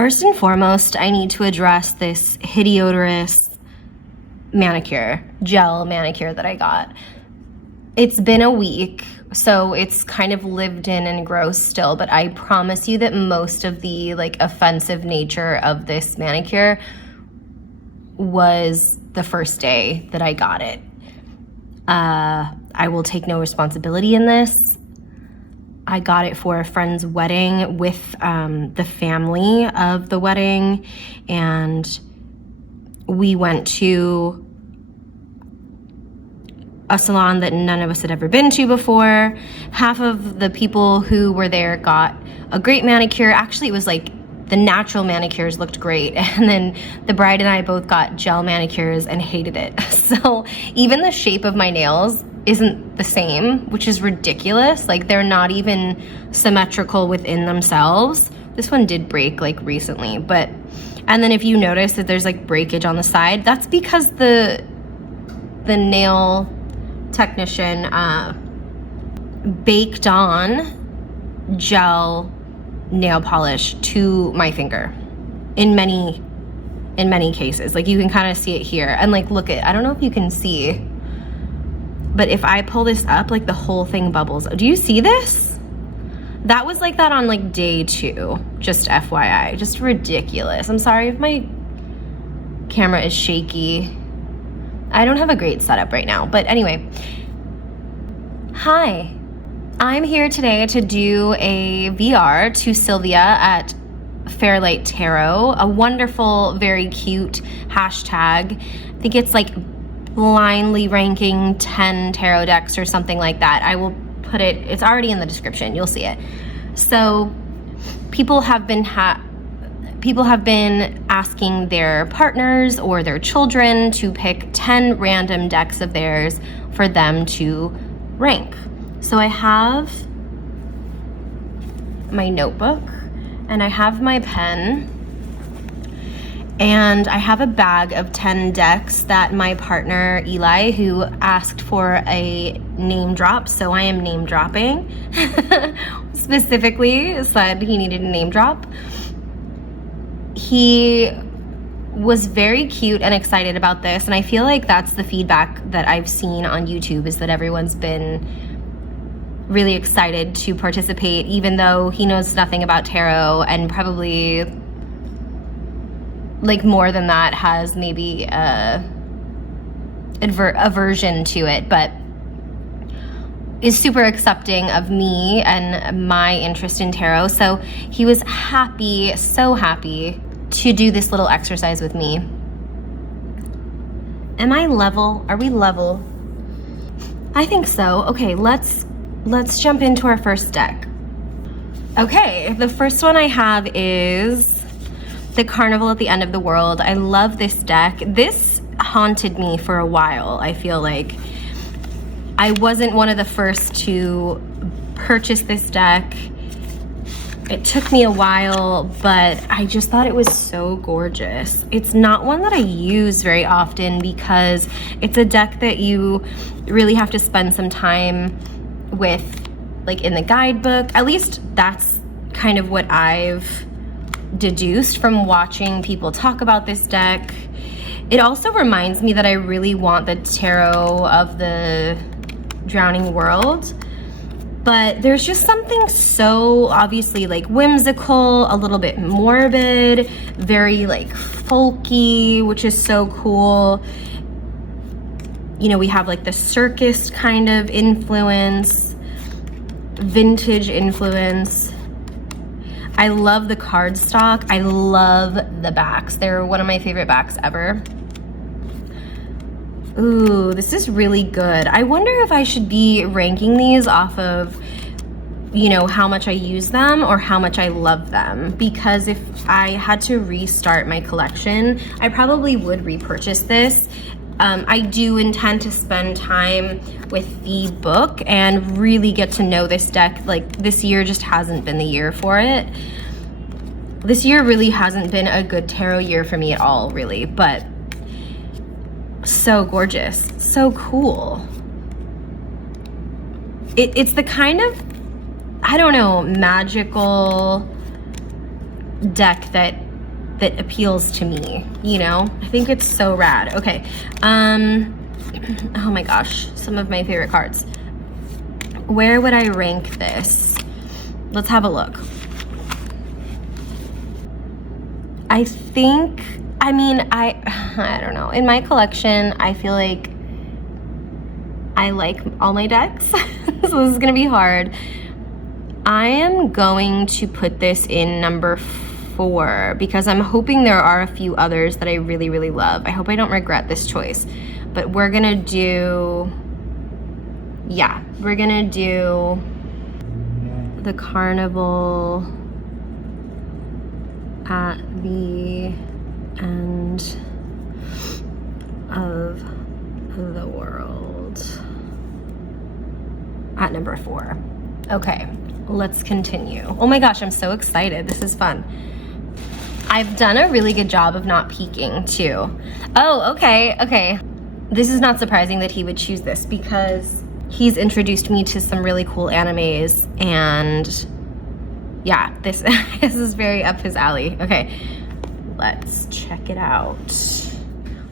First and foremost, I need to address this hideodorous manicure, gel manicure that I got. It's been a week, so it's kind of lived in and gross still, but I promise you that most of the like offensive nature of this manicure was the first day that I got it. I will take no responsibility in this. I got it for a friend's wedding with the family of the wedding, and we went to a salon that none of us had ever been to before. Half of the people who were there got a great manicure. Actually, it was like the natural manicures looked great, and then the bride and I both got gel manicures and hated it. So even the shape of my nails isn't the same, which is ridiculous. Like, they're not even symmetrical within themselves. This one did break like recently, but, and then if you notice that there's like breakage on the side, that's because the nail technician baked on gel nail polish to my finger in many cases. Like, you can kind of see it here, and like, look at, I don't know if you can see, but if I pull this up, like the whole thing bubbles. Do you see this? That was like that on like day 2, just FYI. Just ridiculous. I'm sorry if my camera is shaky. I don't have a great setup right now, but anyway. Hi, I'm here today to do a VR to Sylvia at Fairlight Tarot, a wonderful, very cute hashtag. I think it's like blindly ranking 10 tarot decks or something like that. I will put it, it's already in the description, you'll see it. So people have been asking their partners or their children to pick 10 random decks of theirs for them to rank. So I have my notebook and I have my pen, and I have a bag of 10 decks that my partner Eli, who asked for a name drop, so I am name dropping, specifically said he needed a name drop. He was very cute and excited about this, and I feel like that's the feedback that I've seen on YouTube, is that everyone's been really excited to participate, even though he knows nothing about tarot, and probably like more than that has maybe aversion to it, but is super accepting of me and my interest in tarot. So he was happy, so happy to do this little exercise with me. Am I level? Are we level? I think so. Okay, let's jump into our first deck. Okay, the first one I have is the Carnival at the End of the World. I love this deck. This haunted me for a while. I feel like I wasn't one of the first to purchase this deck. It took me a while, but I just thought it was so gorgeous. It's not one that I use very often because it's a deck that you really have to spend some time with, like in the guidebook. At least that's kind of what I've deduced from watching people talk about this deck. It also reminds me that I really want the Tarot of the Drowning World, but there's just something so obviously like whimsical, a little bit morbid, very like folky, which is so cool. You know, we have like the circus kind of influence, vintage influence. I love the cardstock. I love the backs. They're one of my favorite backs ever. Ooh, this is really good. I wonder if I should be ranking these off of, you know, how much I use them or how much I love them. Because if I had to restart my collection, I probably would repurchase this. I do intend to spend time with the book and really get to know this deck. Like, this year just hasn't been the year for it. This year really hasn't been a good tarot year for me at all, really, but so gorgeous, so cool. It's the kind of, I don't know, magical deck that that appeals to me, you know? I think it's so rad. Okay, oh my gosh, some of my favorite cards. Where would I rank this? Let's have a look. I think, I mean, I don't know. In my collection, I feel like I like all my decks, so this is gonna be hard. I am going to put this in number 4 because I'm hoping there are a few others that I really, really love. I hope I don't regret this choice, but we're gonna do, yeah, we're gonna do the Carnival at the end of the world at number 4. Okay, let's continue. Oh my gosh, I'm so excited. This is fun. I've done a really good job of not peeking too. Oh, okay. This is not surprising that he would choose this because he's introduced me to some really cool animes, and yeah, this is very up his alley. Okay, let's check it out.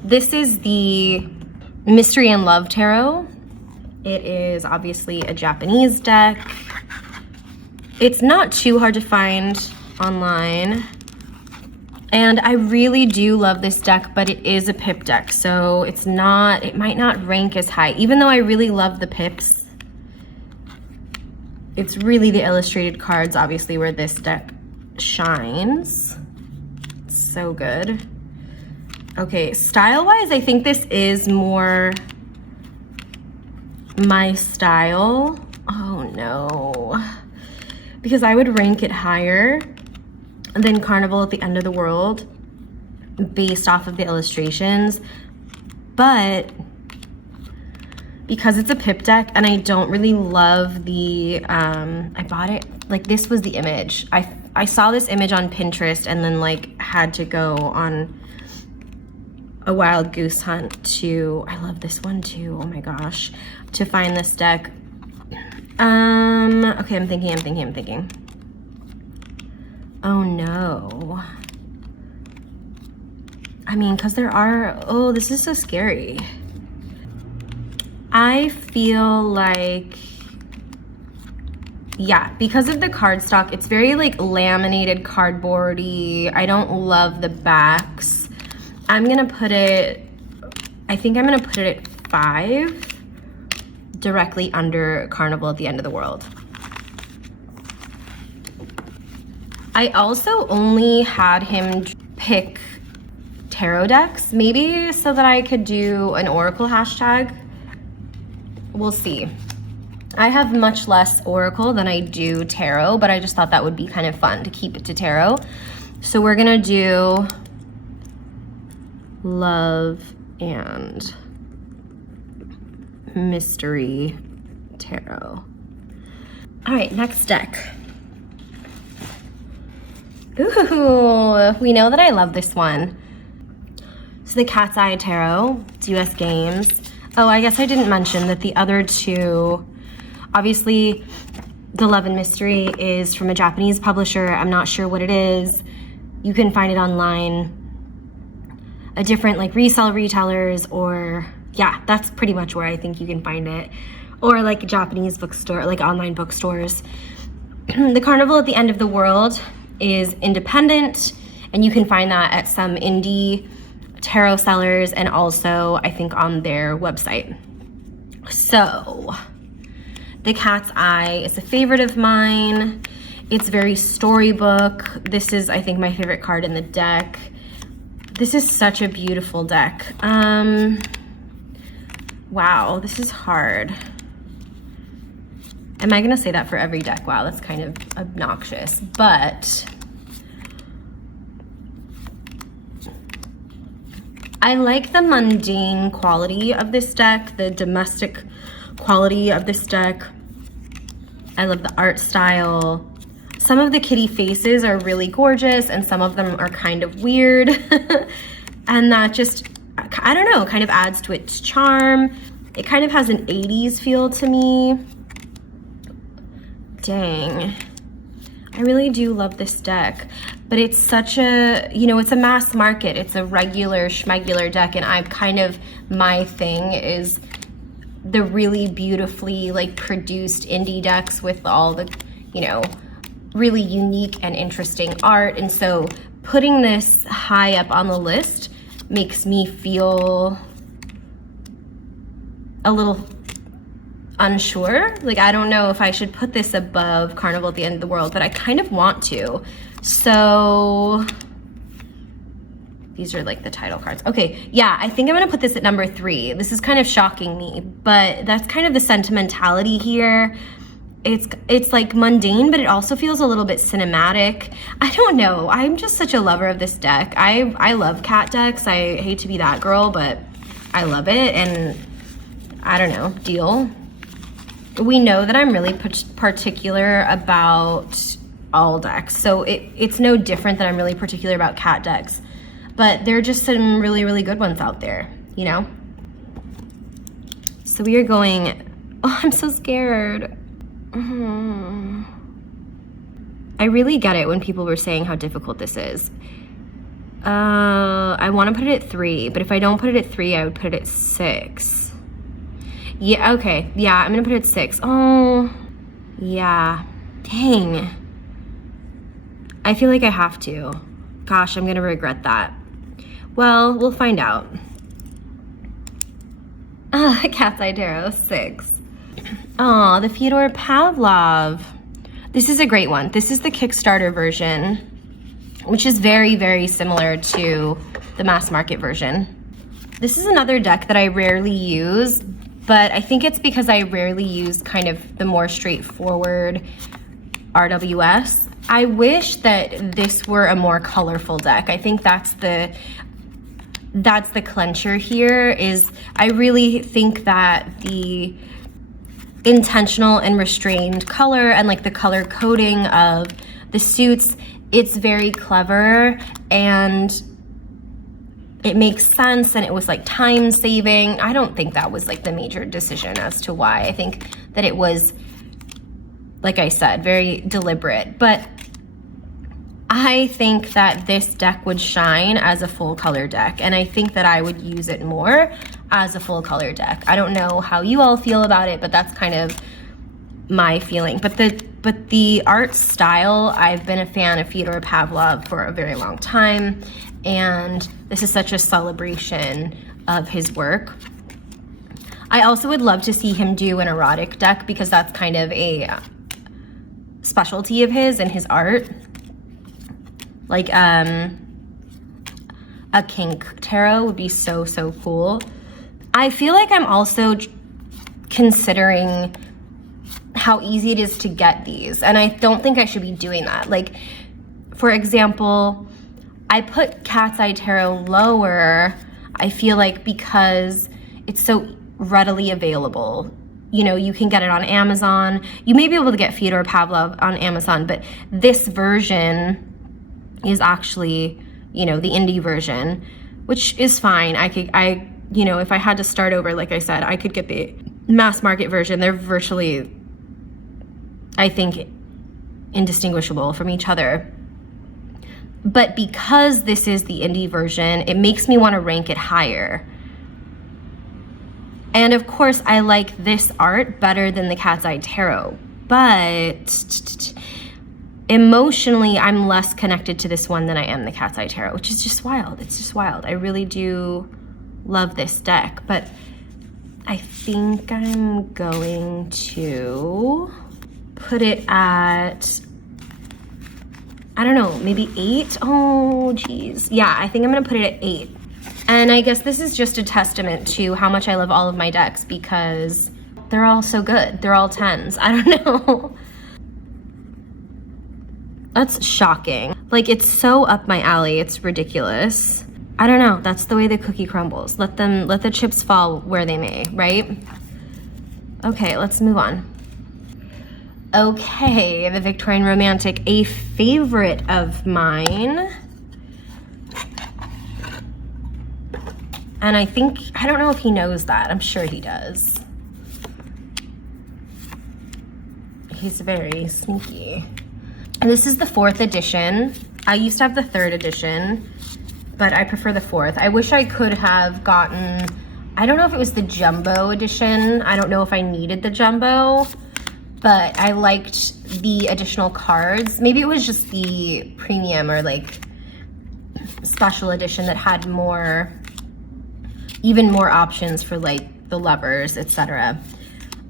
This is the Mystery and Love Tarot. It is obviously a Japanese deck. It's not too hard to find online. And I really do love this deck, but it is a pip deck, so it might not rank as high. Even though I really love the pips, it's really the illustrated cards, obviously, where this deck shines. It's so good. Okay, style-wise, I think this is more my style. Oh no. Because I would rank it higher than Carnival at the End of the World based off of the illustrations, but because it's a pip deck and I don't really love the I bought it, like, this was the image. I saw this image on Pinterest and then like had to go on a wild goose hunt to, I love this one too, oh my gosh, to find this deck. Okay, I'm thinking. Oh no. I mean, because there are, oh, this is so scary. I feel like, yeah, because of the cardstock, it's very like laminated cardboardy. I don't love the backs. I'm gonna put it, I think I'm gonna put it at 5, directly under Carnival at the End of the World. I also only had him pick tarot decks, maybe so that I could do an Oracle hashtag. We'll see. I have much less Oracle than I do tarot, but I just thought that would be kind of fun to keep it to tarot. So we're gonna do Love and Mystery Tarot. All right, next deck. Ooh, we know that I love this one. So the Cat's Eye Tarot, it's US Games. Oh, I guess I didn't mention that the other two, obviously the Love and Mystery is from a Japanese publisher. I'm not sure what it is. You can find it online, a different like resell retailers, or yeah, that's pretty much where I think you can find it. Or like a Japanese bookstore, like online bookstores. The Carnival at the End of the World is independent, and you can find that at some indie tarot sellers and also I think on their website. So the Cat's Eye is a favorite of mine. It's very storybook. This is, I think, my favorite card in the deck. This is such a beautiful deck. Wow, this is hard. Am I gonna say that for every deck? Wow, that's kind of obnoxious, but I like the mundane quality of this deck, the domestic quality of this deck. I love the art style. Some of the kitty faces are really gorgeous and some of them are kind of weird. And that just, I don't know, kind of adds to its charm. It kind of has an 80s feel to me. Dang, I really do love this deck. but it's such a, you know, it's a mass market. It's a regular schmegular deck, and I'm kind of, my thing is the really beautifully like produced indie decks with all the, you know, really unique and interesting art. And so putting this high up on the list makes me feel a little unsure. Like, I don't know if I should put this above Carnival at the End of the World, but I kind of want to. So these are like the title cards. Okay, yeah, I think I'm gonna put this at number 3. This is kind of shocking me, but that's kind of the sentimentality here. It's like mundane, but it also feels a little bit cinematic. I don't know, I'm just such a lover of this deck. I love cat decks. I hate to be that girl, but I love it, and I don't know, deal. We know that I'm really particular about all decks, so it's no different that I'm really particular about cat decks. But there are just some really, really good ones out there, you know? So we are going, oh, I'm so scared. I really get it when people were saying how difficult this is. I want to put it at 3, but if I don't put it at 3, I would put it at 6. Yeah, okay, yeah, I'm gonna put it at 6. Oh, yeah, dang. I feel like I have to. Gosh, I'm gonna regret that. Well, we'll find out. Cat's Eye Tarot, 6. Oh, the Fedor Pavlov. This is a great one. This is the Kickstarter version, which is very, very similar to the mass market version. This is another deck that I rarely use, but I think it's because I rarely use kind of the more straightforward RWS. I wish that this were a more colorful deck. I think that's the clincher here, is I really think that the intentional and restrained color and like the color coding of the suits, it's very clever and it makes sense, and it was like time saving. I don't think that was like the major decision as to why. I think that it was, like I said, very deliberate, but I think that this deck would shine as a full color deck, and I think that I would use it more as a full color deck. I don't know how you all feel about it, but that's kind of my feeling. But the art style, I've been a fan of Fedor Pavlov for a very long time, and this is such a celebration of his work. I also would love to see him do an erotic deck, because that's kind of a specialty of his and his art. Like a kink tarot would be so, so cool. I feel like I'm also considering how easy it is to get these, and I don't think I should be doing that. Like, for example, I put Cat's Eye Tarot lower, I feel like, because it's so readily available. You know, you can get it on Amazon. You may be able to get Fedor Pavlov on Amazon, but this version is actually, you know, the indie version, which is fine. You know, if I had to start over, like I said, I could get the mass market version. They're virtually, I think, indistinguishable from each other. But because this is the indie version, it makes me want to rank it higher. And of course, I like this art better than the Cat's Eye Tarot, but emotionally, I'm less connected to this one than I am the Cat's Eye Tarot, which is just wild. It's just wild. I really do love this deck, but I think I'm going to put it at, I don't know, maybe 8? Oh, geez. Yeah, I think I'm gonna put it at 8. And I guess this is just a testament to how much I love all of my decks, because they're all so good. They're all 10s. I don't know. That's shocking. Like, it's so up my alley. It's ridiculous. I don't know. That's the way the cookie crumbles. Let the chips fall where they may, right? Okay, let's move on. Okay, the Victorian Romantic, a favorite of mine. And I don't know if he knows that. I'm sure he does. He's very sneaky. And this is the 4th edition. I used to have the 3rd edition, but I prefer the 4th. I wish I could have gotten, I don't know if it was the jumbo edition. I don't know if I needed the jumbo, but I liked the additional cards. Maybe it was just the premium or like special edition that had more, even more options for like the lovers, etc.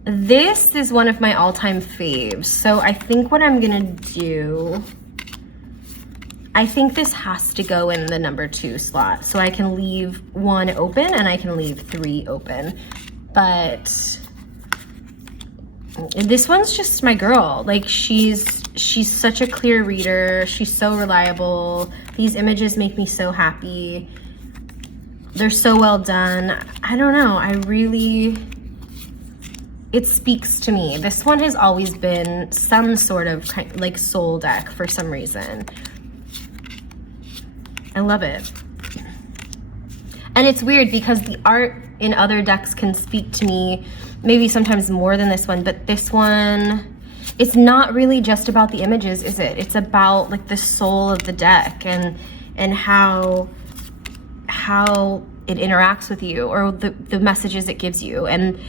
This is one of my all-time faves. So I think what I'm gonna do, I think this has to go in the number 2 slot. So I can leave 1 open and I can leave 3 open. But this one's just my girl. Like she's such a clear reader. She's so reliable. These images make me so happy. They're so well done. I don't know, it speaks to me. This one has always been some sort of like soul deck for some reason. I love it. And it's weird because the art in other decks can speak to me maybe sometimes more than this one, but this one, it's not really just about the images, is it? It's about like the soul of the deck and how it interacts with you, or the messages it gives you. And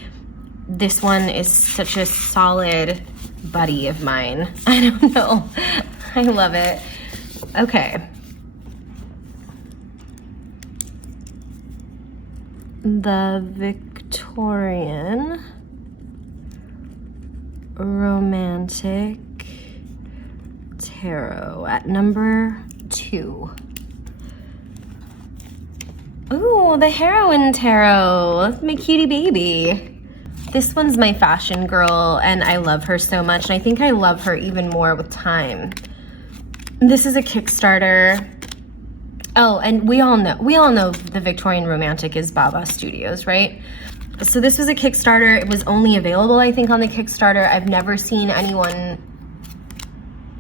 this one is such a solid buddy of mine. I don't know. I love it. Okay. The Victorian Romantic Tarot at number 2. Ooh, the Heroin Tarot, my cutie baby. This one's my fashion girl and I love her so much, and I think I love her even more with time. This is a Kickstarter. Oh, and we all know the Victorian Romantic is Baba Studios, right? So this was a Kickstarter. It was only available, I think, on the Kickstarter. I've never seen anyone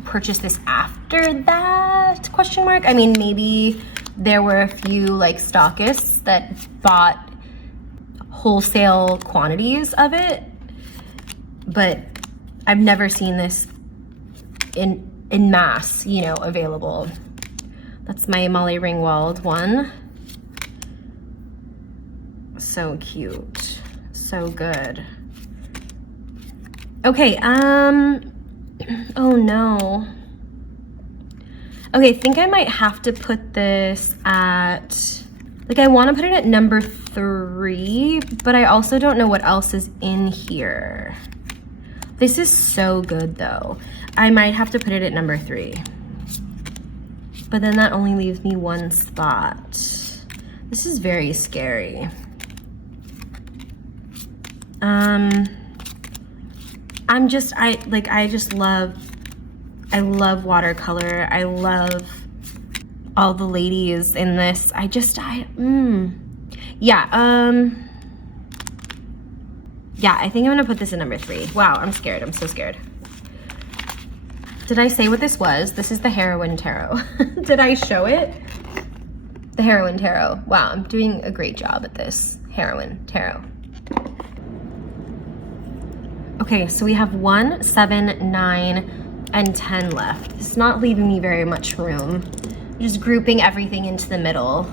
purchase this after that, question mark. I mean, maybe there were a few like stockists that bought wholesale quantities of it, but I've never seen this in mass, you know, available. That's my Molly Ringwald one. So cute, so good. Okay, oh no. Okay, I think I might have to put this at, like I wanna put it at number 3, but I also don't know what else is in here. This is so good though. I might have to put it at number 3. But then that only leaves me 1 spot. This is very scary. I love watercolor. I love all the ladies in this. Yeah, I think I'm gonna put this in number 3. Wow, I'm scared, I'm so scared. Did I say what this was? This is the Heroin Tarot. Did I show it? The Heroin Tarot. Wow, I'm doing a great job at this. Heroin Tarot. Okay, so we have 1, 7, 9, and 10 left. It's not leaving me very much room. I'm just grouping everything into the middle.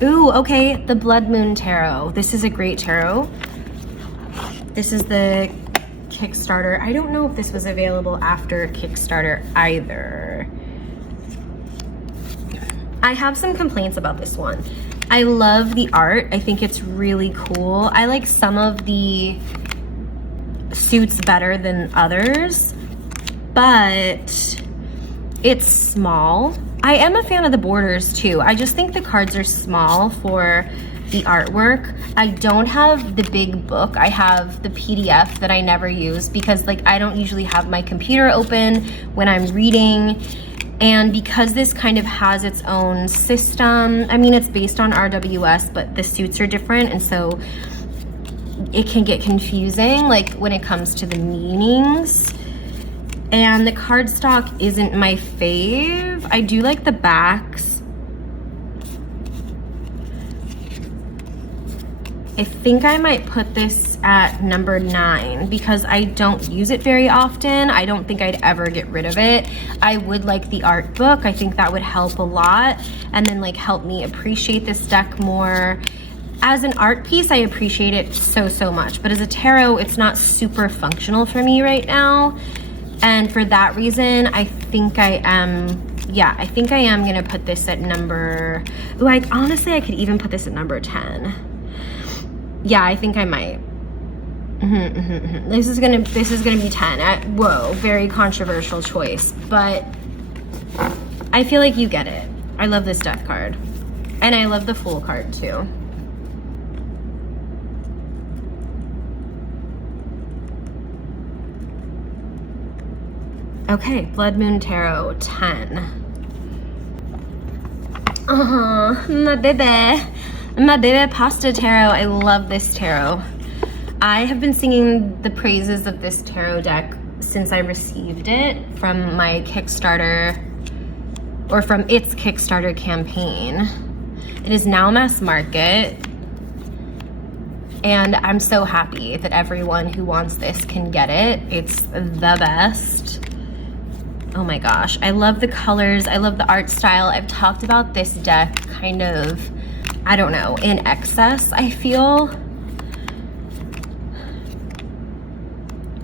Ooh, okay, the Blood Moon Tarot. This is a great tarot. This is the Kickstarter. I don't know if this was available after Kickstarter either. I have some complaints about this one. I love the art. I think it's really cool. I like some of the suits better than others, but it's small. I am a fan of the borders too. I just think the cards are small for the artwork. I don't have the big book. I have the PDF that I never use because like I don't usually have my computer open when I'm reading. And because this kind of has its own system, I mean, it's based on RWS, but the suits are different. And so it can get confusing, like when it comes to the meanings. And the cardstock isn't my fave. I do like the backs. I think I might put this at number 9 because I don't use it very often. I don't think I'd ever get rid of it. I would like the art book. I think that would help a lot, and then like help me appreciate this deck more. As an art piece, I appreciate it so much, but as a tarot, it's not super functional for me right now. And for that reason, I think I am gonna put this at number, honestly, I could even put this at number 10. Yeah, I think I might. This is gonna be 10. Whoa, very controversial choice, but I feel like you get it. I love this death card, and I love the Fool card too. Okay, Blood Moon Tarot 10. My baby Pasta Tarot. I love this tarot. I have been singing the praises of this tarot deck since I received it from my Kickstarter, or from its Kickstarter campaign. It is now mass market, and I'm so happy that everyone who wants this can get it. It's the best. Oh my gosh, I love the colors, I love the art style. I've talked about this deck kind of, I don't know, in excess, I feel.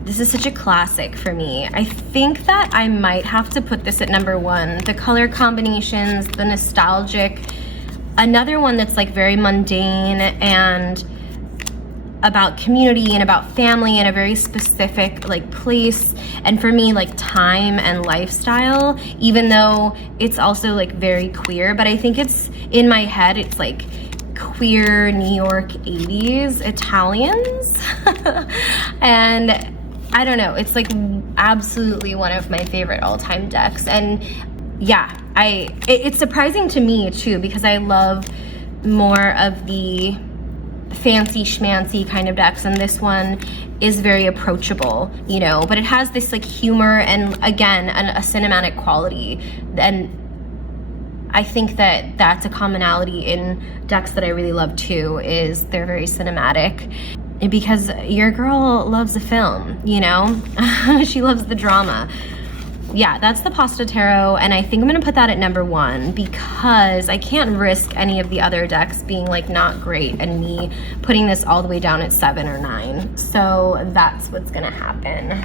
This is such a classic for me. I think that I might have to put this at number 1. The color combinations, the nostalgic, another one that's like very mundane and about community and about family in a very specific like place, and for me like time and lifestyle, even though it's also like very queer, but I think it's in my head it's like queer New York 80s Italians. And I don't know, it's like absolutely one of my favorite all-time decks. And yeah, it's surprising to me too, because I love more of the fancy schmancy kind of decks, and this one is very approachable, you know, but it has this like humor and again a cinematic quality, and I think that that's a commonality in decks that I really love too, is they're very cinematic, because your girl loves a film, you know. She loves the drama. Yeah, that's the Pasta Tarot, and I think I'm gonna put that at number 1 because I can't risk any of the other decks being like not great and me putting this all the way down at 7 or 9. So that's what's gonna happen.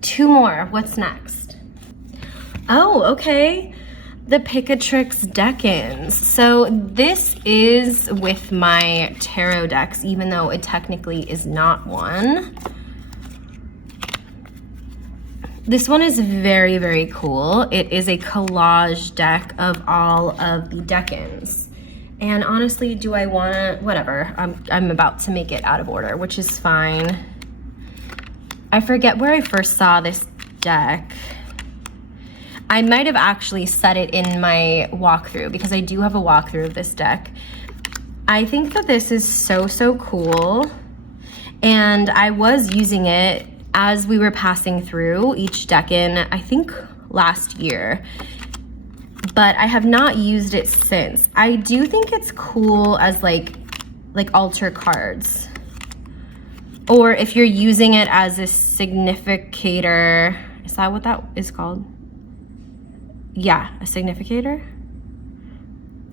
Two more, what's next? Oh, okay. The Picatrix Deckins. So this is with my tarot decks, even though it technically is not one. This one is very, very cool. It is a collage deck of all of the Deckins. And honestly, do I wanna, whatever, I'm about to make it out of order, which is fine. I forget where I first saw this deck. I might have actually set it in my walkthrough, because I do have a walkthrough of this deck. I think that this is so cool, and I was using it as we were passing through each Deccan, I think last year, but I have not used it since. I do think it's cool as like altar cards, or if you're using it as a significator. Is that what that is called? Yeah, a significator.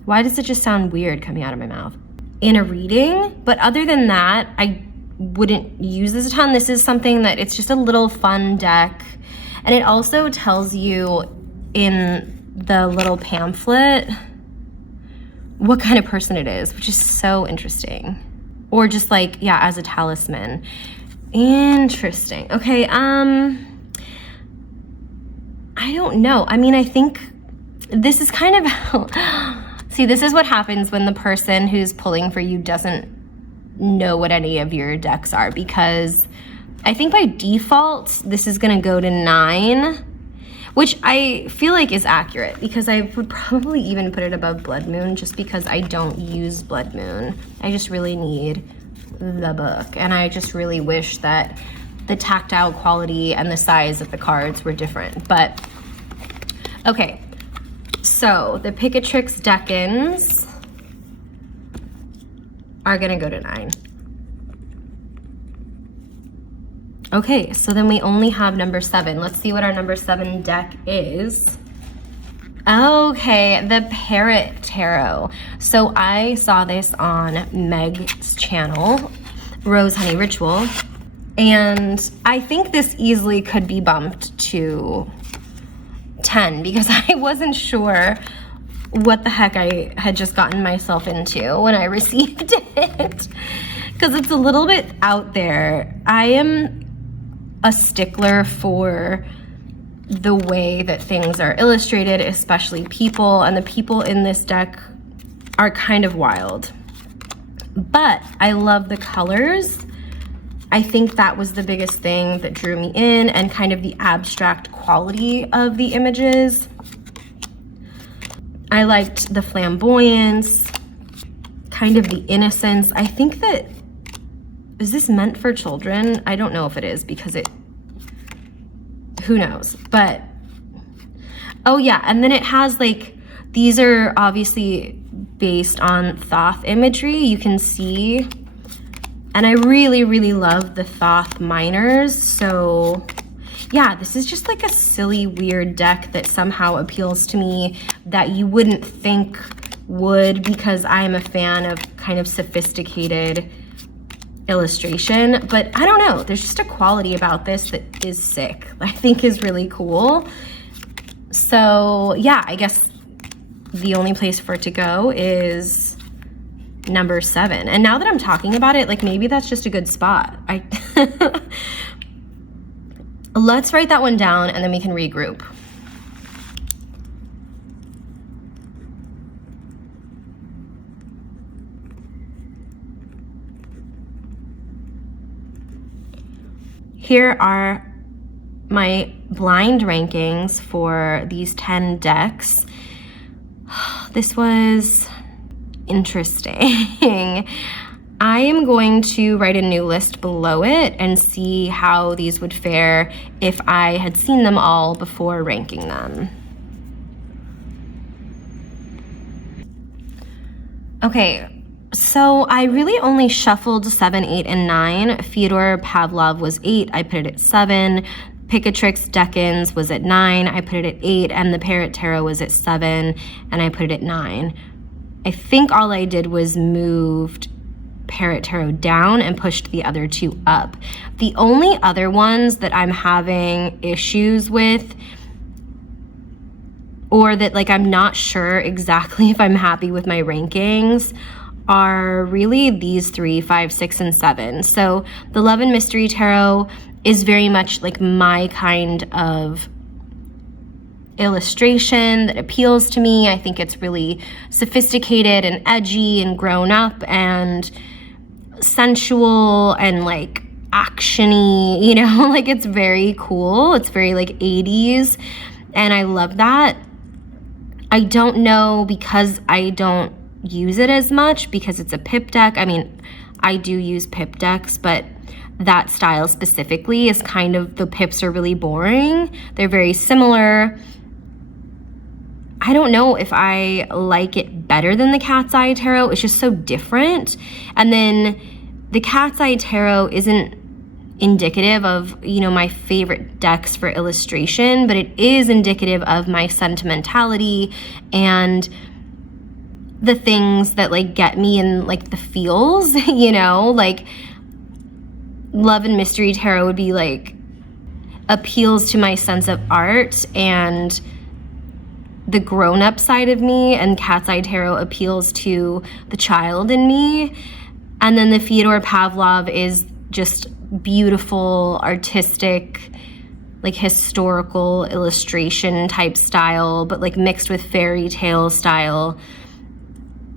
Why does it just sound weird coming out of my mouth? In a reading, but other than that, I wouldn't use this a ton. This is something that it's just a little fun deck, and it also tells you in the little pamphlet what kind of person it is, which is so interesting. Or just like, yeah, as a talisman. Interesting. Okay, I don't know. I mean, I think this is kind of, see, this is what happens when the person who's pulling for you doesn't know what any of your decks are, because I think by default, this is gonna go to 9, which I feel like is accurate, because I would probably even put it above Blood Moon, just because I don't use Blood Moon. I just really need the book, and I just really wish that the tactile quality and the size of the cards were different. But okay, so the Picatrix Decans are gonna go to 9. Okay, so then we only have number 7. Let's see what our number 7 deck is. Okay, the Parrot Tarot. So I saw this on Meg's channel, Rose Honey Ritual, and I think this easily could be bumped to 10 because I wasn't sure what the heck I had just gotten myself into when I received it, because it's a little bit out there. I am a stickler for the way that things are illustrated, especially people, and the people in this deck are kind of wild. But I love the colors. I think that was the biggest thing that drew me in, and kind of the abstract quality of the images. I liked the flamboyance, kind of the innocence. I think that, is this meant for children? I don't know if it is, because who knows? But, oh yeah, and then it has like, these are obviously based on Thoth imagery, you can see. And I really, really love the Thoth minors. So yeah, this is just like a silly, weird deck that somehow appeals to me that you wouldn't think would, because I am a fan of kind of sophisticated illustration. But I don't know, there's just a quality about this that is sick, I think is really cool. So yeah, I guess the only place for it to go is number 7. And now that I'm talking about it, like maybe that's just a good spot. Let's write that one down and then we can regroup. Here are my blind rankings for these 10 decks. This was interesting. I am going to write a new list below it and see how these would fare if I had seen them all before ranking them. Okay. So I really only shuffled 7, 8, and 9. Fedor Pavlov was 8, I put it at 7. Picatrix Decans was at 9, I put it at 8. And the Parrot Tarot was at 7, and I put it at 9. I think all I did was moved Parrot Tarot down and pushed the other 2 up. The only other ones that I'm having issues with, or that like I'm not sure exactly if I'm happy with my rankings, are really these 3, 5, 6, and 7. So the Love and Mystery Tarot is very much like my kind of illustration that appeals to me. I think it's really sophisticated and edgy and grown up and sensual and like actiony, you know, like it's very cool. It's very like 80s, and I love that. I don't know, because I don't use it as much because it's a pip deck. I mean, I do use pip decks, but that style specifically is kind of, the pips are really boring. They're very similar. I don't know if I like it better than the Cat's Eye Tarot. It's just so different. And then the Cat's Eye Tarot isn't indicative of, you know, my favorite decks for illustration, but it is indicative of my sentimentality and the things that like get me in like the feels, you know, like Love and Mystery Tarot would be like appeals to my sense of art and the grown-up side of me, and Cat's Eye Tarot appeals to the child in me. And then the Fedor Pavlov is just beautiful, artistic, like historical illustration type style, but like mixed with fairy tale style.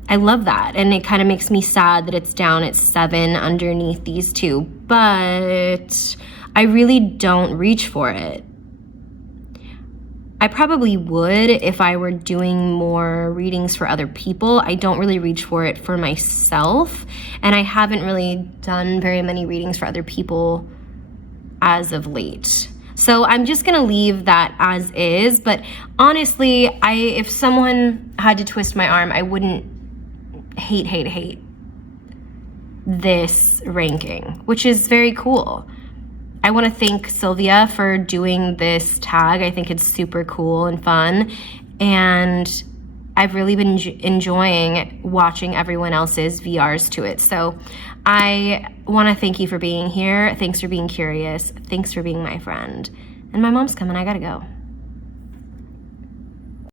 I love that, and it kind of makes me sad that it's down at 7 underneath these 2, but I really don't reach for it. I probably would if I were doing more readings for other people. I don't really reach for it for myself, and I haven't really done very many readings for other people as of late. So I'm just gonna leave that as is, but honestly, if someone had to twist my arm, I wouldn't hate this ranking, which is very cool. I wanna thank Sylvia for doing this tag. I think it's super cool and fun, and I've really been enjoying watching everyone else's VRs to it. So I want to thank you for being here. Thanks for being curious. Thanks for being my friend. And my mom's coming. I gotta go.